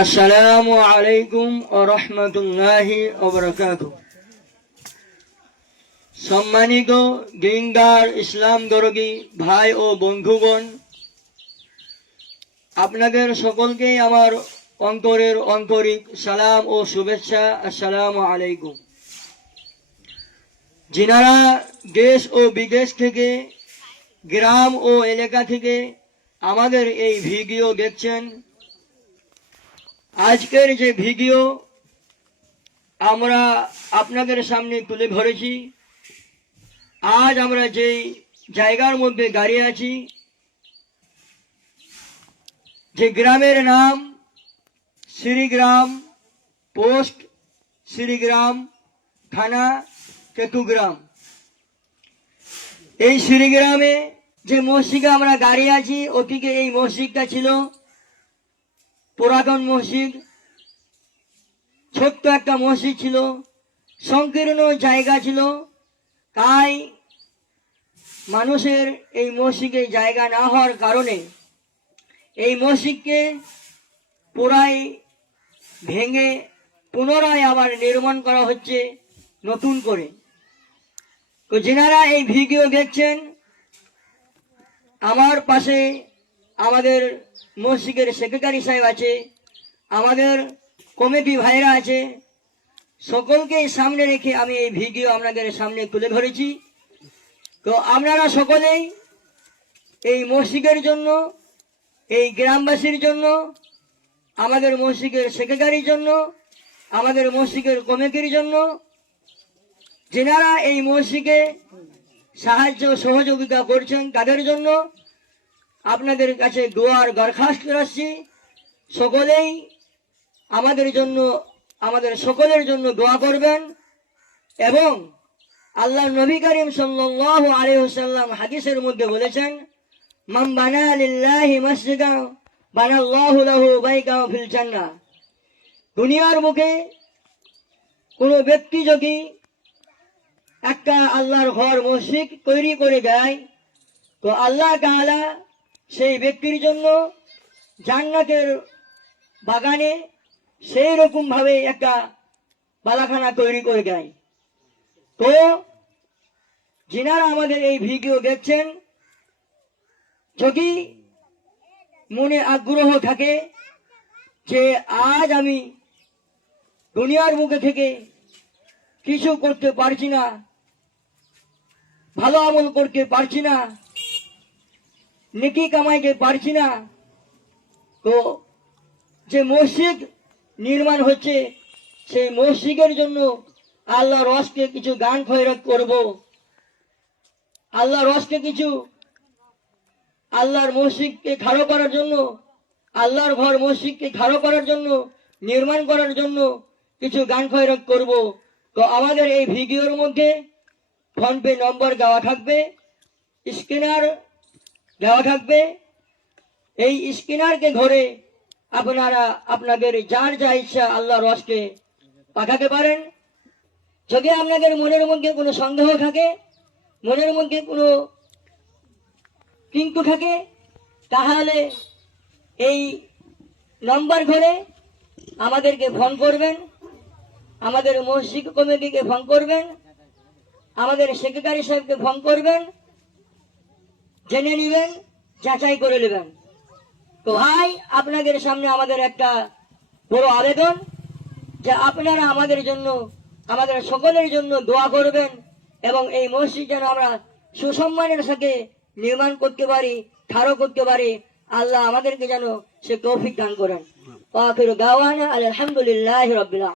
আসসালামু আলাইকুম ওয়া রাহমাতুল্লাহি ওয়া বারাকাতুহু। সম্মানিত দিনদার ইসলাম দরদি ভাই ও বন্ধুগণ, আপনাদের সকলকে আমার অন্তরের আন্তরিক সালাম ও শুভেচ্ছা। আসসালামু আলাইকুম। যিনারা দেশ ও বিদেশ থেকে, গ্রাম ও এলাকা থেকে আমাদের এই ভিডিও দেখছেন, আজকের যে ভিডিও আমরা আপনাদের সামনে তুলে ধরেছি, আজ আমরা যেই জায়গার মধ্যে দাঁড়িয়ে আছি, যে গ্রামের নাম শ্রীগ্রাম, পোস্ট শ্রীগ্রাম, থানা কেতুগ্রাম। এই শ্রীগ্রামে যে মসজিদে আমরা দাঁড়িয়ে আছি, অতীতে এই মসজিদটা ছিল পুরাতন মসজিদ, ছোট্ট একটা মসজিদ ছিল, সংকীর্ণ জায়গা ছিল। তাই মানুষের এই মসজিদে জায়গা না হওয়ার কারণে এই মসজিদকে পুরাই ভেঙে পুনরায় আবার নির্মাণ করা হচ্ছে নতুন করে। তো যেনারা এই ভিডিও দেখছেন, আমার পাশে আমাদের মসজিদের সেক্রেটারি সাহেব আছে, আমাদের কমিটি ভাইরা আছে, সকলকে সামনে রেখে আমি এই ভিডিও আপনাদের সামনে তুলে ধরেছি। তো আপনারা সকলেই এই মসজিদের জন্য, এই গ্রামবাসীর জন্য, আমাদের মসজিদের সেক্রেটারির জন্য, আমাদের মসজিদের কমিটির জন্য, যেনারা এই মসজিদে সাহায্য সহযোগিতা করছেন, তাদের জন্য আপনাদের কাছে দোয়ার দরখাস্ত রাখছি। সকলেই আমাদের জন্য, আমাদের সকলের জন্য দোয়া করবেন। এবং আল্লাহ নবী করিম সাল্লাল্লাহু আলাইহি ওয়াসাল্লাম হাদিসের মধ্যে বলেছেন, মান বানা লিল্লাহি মসজিদান বানাল্লাহু লাহু বাইতান ফিল জান্নাহ। দুনিয়ার মুখে কোনো ব্যক্তি যদি একটা আল্লাহর ঘর মসজিদ তৈরি করে দেয়, তো আল্লাহ তাআলা সেই ব্যক্তির জন্য জান্নাতের বাগানে সেই রকম ভাবে একটা বালাখানা তৈরি করে দেয়। তো যিনারা আমাদের এই ভিডিও দেখছেন, যদি মনে আগ্রহ থাকে যে আজ আমি দুনিয়ার মুখে থেকে কিছু করতে পারছি না, ভালো আমল করতে পারছি না, নেকি কামাইতে পারছি না, তো যে মসজিদ নির্মাণ হচ্ছে সেই মসজিদের জন্য আল্লাহর রসকে কিছু গান খয়রাত করব, আল্লাহর রসকে কিছু আল্লাহর মসজিদকে খাড়ো করার জন্য, আল্লাহর ঘর মসজিদকে খাড়ো করার জন্য, নির্মাণ করার জন্য কিছু গান খয়রাত করব। তো আমাদের এই ভিডিওর মধ্যে ফোনপে নম্বর দেওয়া থাকবে, স্ক্যানার দেওয়া থাকবে। এই স্ক্যানারকে ধরে আপনারা আপনাদের যার যা ইচ্ছা আল্লাহর রসকে পাঠাতে পারেন। যদি আপনাদের মনের মধ্যে কোনো সন্দেহ থাকে, মনের মধ্যে কোনো কিন্তু থাকে, তাহলে এই নম্বর ধরে আমাদেরকে ফোন করবেন, আমাদের মসজিদ কমিটিকে ফোন করবেন, আমাদের সেক্রেটারি সাহেবকে ফোন করবেন, জেনে নেবেন, যাচাই করে নেবেন। তো ভাই, আপনাদের সামনে আমাদের একটা বড় আবেদন যে আপনারা আমাদের জন্য, আমাদের সকলের জন্য দোয়া করবেন এবং এই মসজিদ যেন আমরা সুসম্মানের সাথে নির্মাণ করতে পারি, খাড়ো করতে পারি। আল্লাহ আমাদেরকে যেন সে তৌফিক দান করেন। আখিরু দাওয়ানা আলহামদুলিল্লাহি রাব্বিল আলামিন।